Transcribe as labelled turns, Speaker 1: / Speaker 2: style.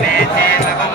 Speaker 1: Amen.